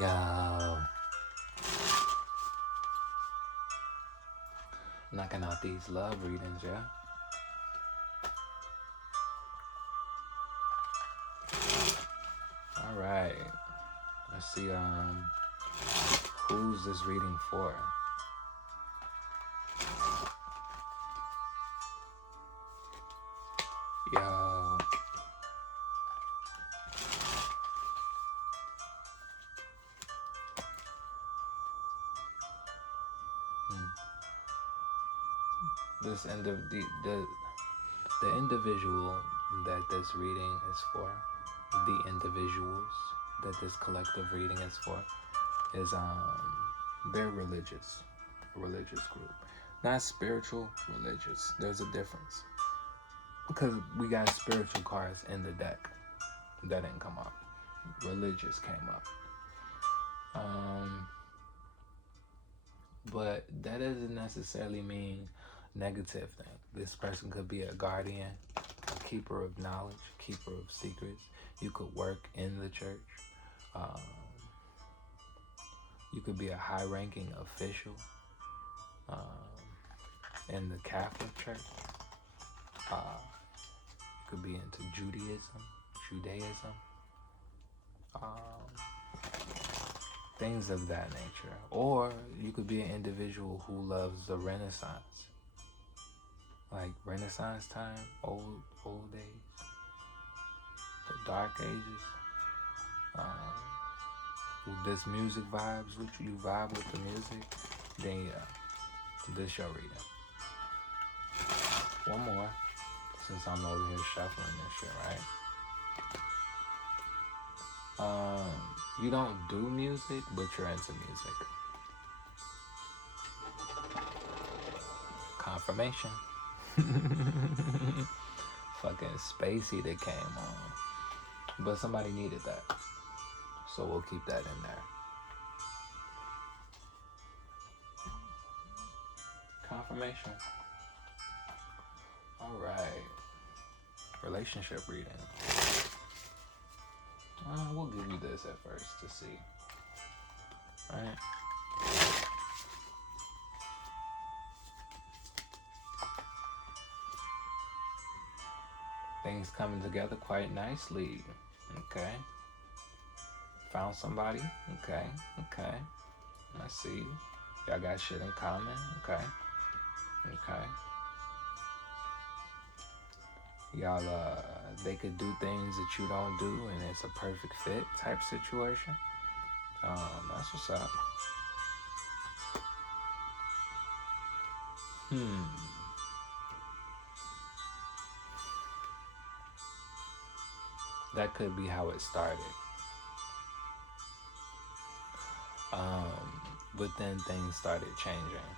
Yo, knocking out these love readings, yeah? All right. Let's see, who's this reading for? Yo. This end of the individual that this reading is for, the individuals that this collective reading is for, is they're religious, a religious group, not spiritual, religious. There's a difference because we got spiritual cards in the deck that didn't come up. Religious came up. But that doesn't necessarily mean negative thing. This person could be a guardian, a keeper of knowledge, keeper of secrets. You could work in the church. You could be a high-ranking official in the Catholic Church. You could be into Judaism, things of that nature. Or you could be an individual who loves the Renaissance, like Renaissance time, old days, the Dark Ages. This music vibes with you, vibe with the music, then yeah, this your reading. One more, since I'm over here shuffling this shit, right? You don't do music, but you're into music. Confirmation. Fucking spacey that came on. But somebody needed that. So we'll keep that in there. Confirmation. Alright. Relationship reading. We'll give you this at first to see. Alright. Things coming together quite nicely. Okay. Found somebody. Okay. I see you. Y'all got shit in common. Okay. Y'all, they could do things that you don't do, and it's a perfect fit type situation. That's what's up. That could be how it started. But then things started changing,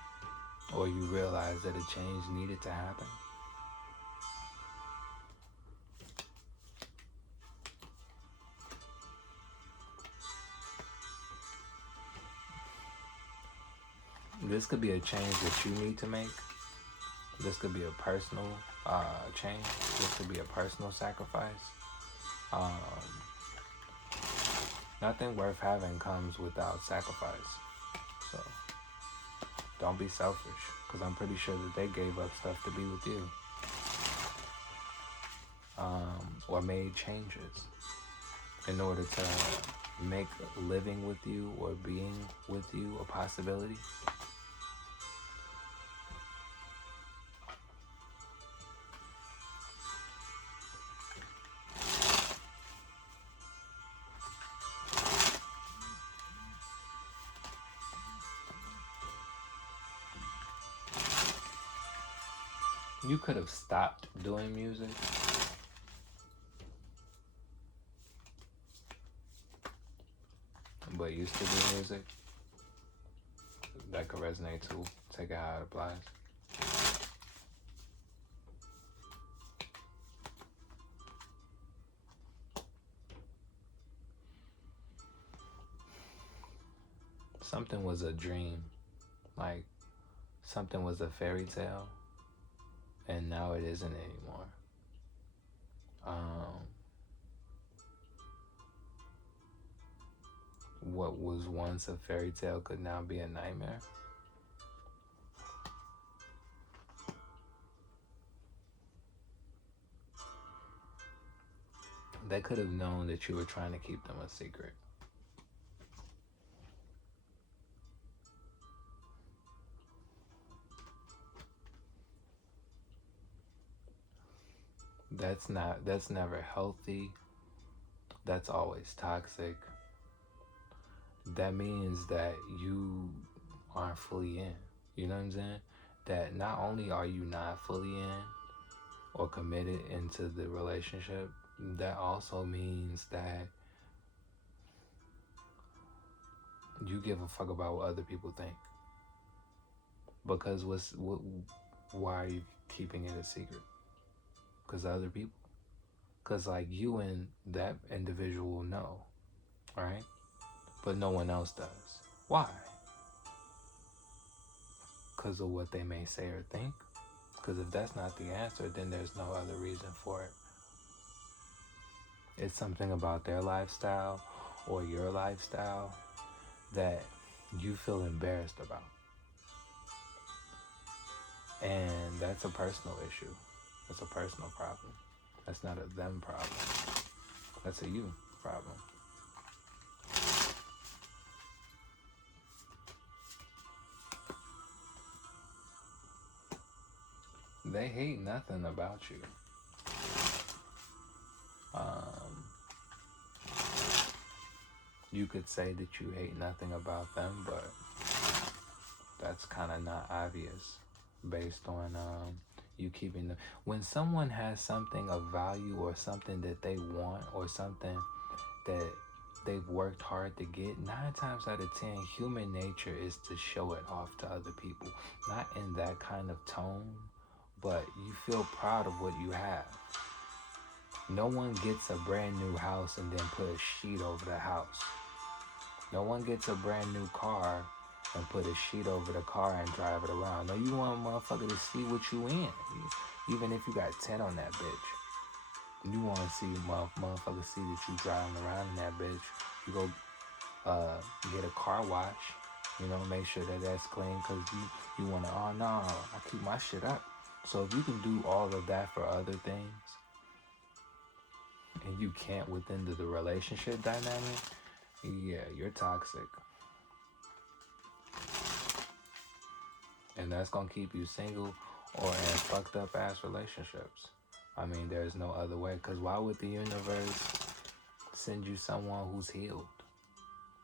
or you realized that a change needed to happen. This could be a change that you need to make. This could be a personal change. This could be a personal sacrifice. Nothing worth having comes without sacrifice. So don't be selfish, because I'm pretty sure that they gave up stuff to be with you. Or made changes in order to make living with you or being with you a possibility. You could have stopped doing music, but you still do music. That could resonate too. Take it how it applies. Something was a dream, like something was a fairy tale, and now it isn't anymore. what was once a fairy tale could now be a nightmare? They could have known that you were trying to keep them a secret. That's never healthy. That's always toxic. That means that you aren't fully in. You know what I'm saying? That not only are you not fully in or committed into the relationship, that also means that you give a fuck about what other people think. Because why are you keeping it a secret? Because other people. Because like you and that individual know, right? But no one else does. Why? Because of what they may say or think? Because if that's not the answer, then there's no other reason for it. It's something about their lifestyle or your lifestyle that you feel embarrassed about. And that's a personal issue. That's a personal problem. That's not a them problem. That's a you problem. They hate nothing about you. You could say that you hate nothing about them, but that's kind of not obvious based on you keeping them. When someone has something of value or something that they want or something that they've worked hard to get, 9 times out of 10, human nature is to show it off to other people. Not in that kind of tone, but you feel proud of what you have. No one gets a brand new house and then put a sheet over the house. No one gets a brand new car and put a sheet over the car and drive it around. No, you want a motherfucker to see what you in. Even if you got 10 on that bitch. You want to see motherfuckers see that you driving around in that bitch. You go get a car wash. You know, make sure that that's clean because you want to, oh no, I keep my shit up. So if you can do all of that for other things and you can't within the relationship dynamic, yeah, you're toxic. And that's going to keep you single or in fucked up ass relationships. I mean, there's no other way. Because why would the universe send you someone who's healed?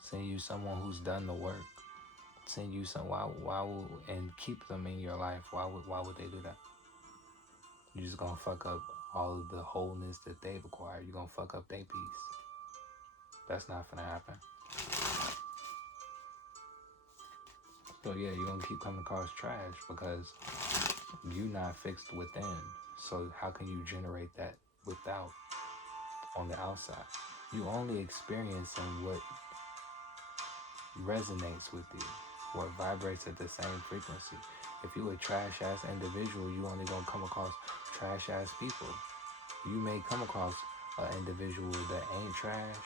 Send you someone who's done the work? Send you some, and keep them in your life? Why would they do that? You're just going to fuck up all of the wholeness that they've acquired. You're going to fuck up their peace. That's not going to happen. So yeah, you're going to keep coming across trash because you're not fixed within. So how can you generate that without on the outside? You only experiencing what resonates with you, what vibrates at the same frequency. If you a trash ass individual, you only going to come across trash ass people. You may come across an individual that ain't trash,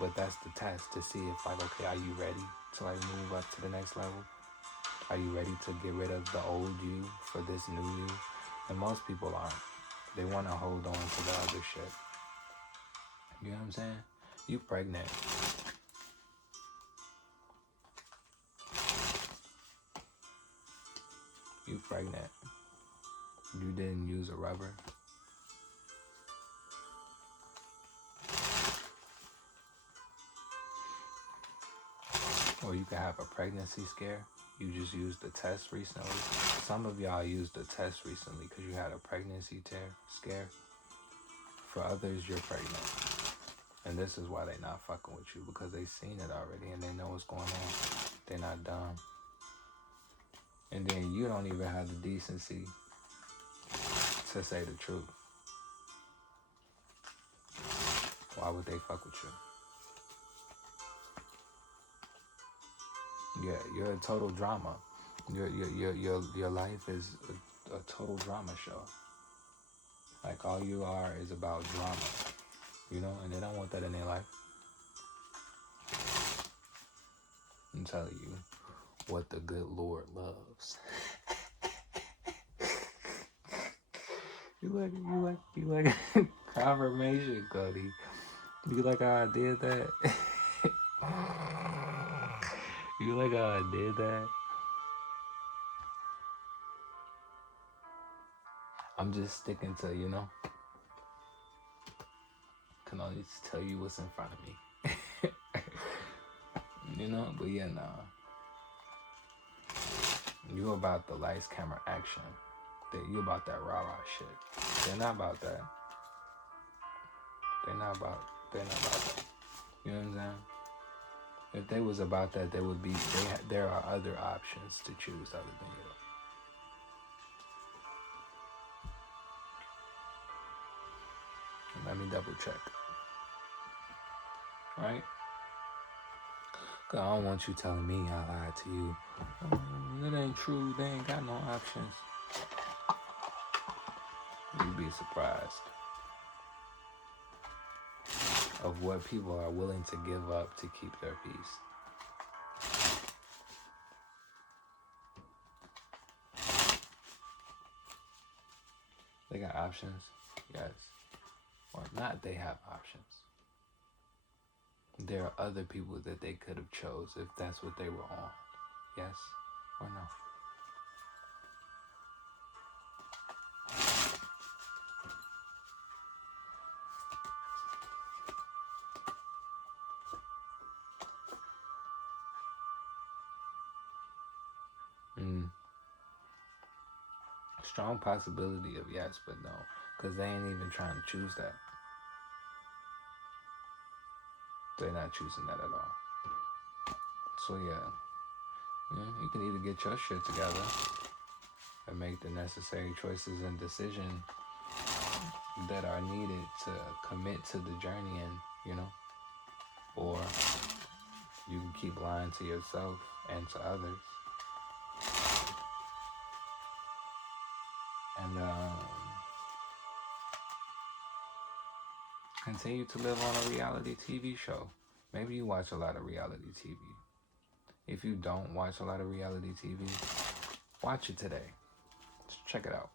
but that's the test to see if like, okay, are you ready to like move up to the next level? Are you ready to get rid of the old you for this new you? And most people aren't. They want to hold on to the other shit. You know what I'm saying? You pregnant. You pregnant. You didn't use a rubber. Or you could have a pregnancy scare. You just used the test recently. Some of y'all used the test recently because you had a pregnancy scare. For others, you're pregnant. And this is why they not fucking with you, because they seen it already and they know what's going on. They're not dumb. And then you don't even have the decency to say the truth. Why would they fuck with you? Yeah, you're a total drama. Your life is a total drama show. Like all you are is about drama, you know, and they don't want that in their life. I'm telling you what the good Lord loves. You like confirmation, Cody. You like how I did that? You like how I did that? I'm just sticking to, can only tell you what's in front of me. But yeah, nah. You about the lights, camera, action. You about that rah-rah shit. They're not about that. They're not about that. You know what I'm saying? If they was about that, there are other options to choose other than you. And let me double check. Right? Cause I don't want you telling me I lied to you. It ain't true. They ain't got no options. You'd be surprised of what people are willing to give up to keep their peace. They got options, yes. Or not, they have options. There are other people that they could have chose if that's what they were on. Yes or no? Strong possibility of yes, but no. Because they ain't even trying to choose that. They're not choosing that at all. So yeah, you can either get your shit together and make the necessary choices and decisions that are needed to commit to the journey and, or you can keep lying to yourself and to others. And continue to live on a reality TV show. Maybe you watch a lot of reality TV. If you don't watch a lot of reality TV, watch it today. Just check it out.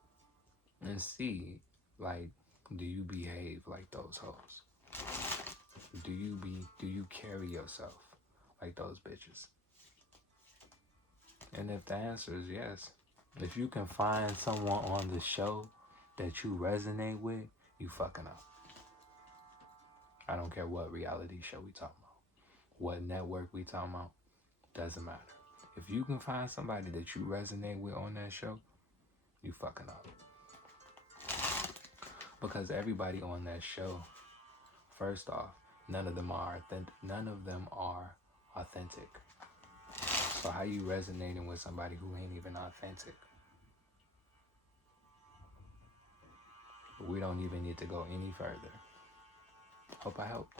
And see, do you behave like those hoes? Do you carry yourself like those bitches? And if the answer is yes, if you can find someone on the show that you resonate with, you fucking up. I don't care what reality show we talking about, what network we talking about, doesn't matter. If you can find somebody that you resonate with on that show, you fucking up. Because everybody on that show, first off, none of them are authentic. So how you resonating with somebody who ain't even authentic? We don't even need to go any further. Hope I helped.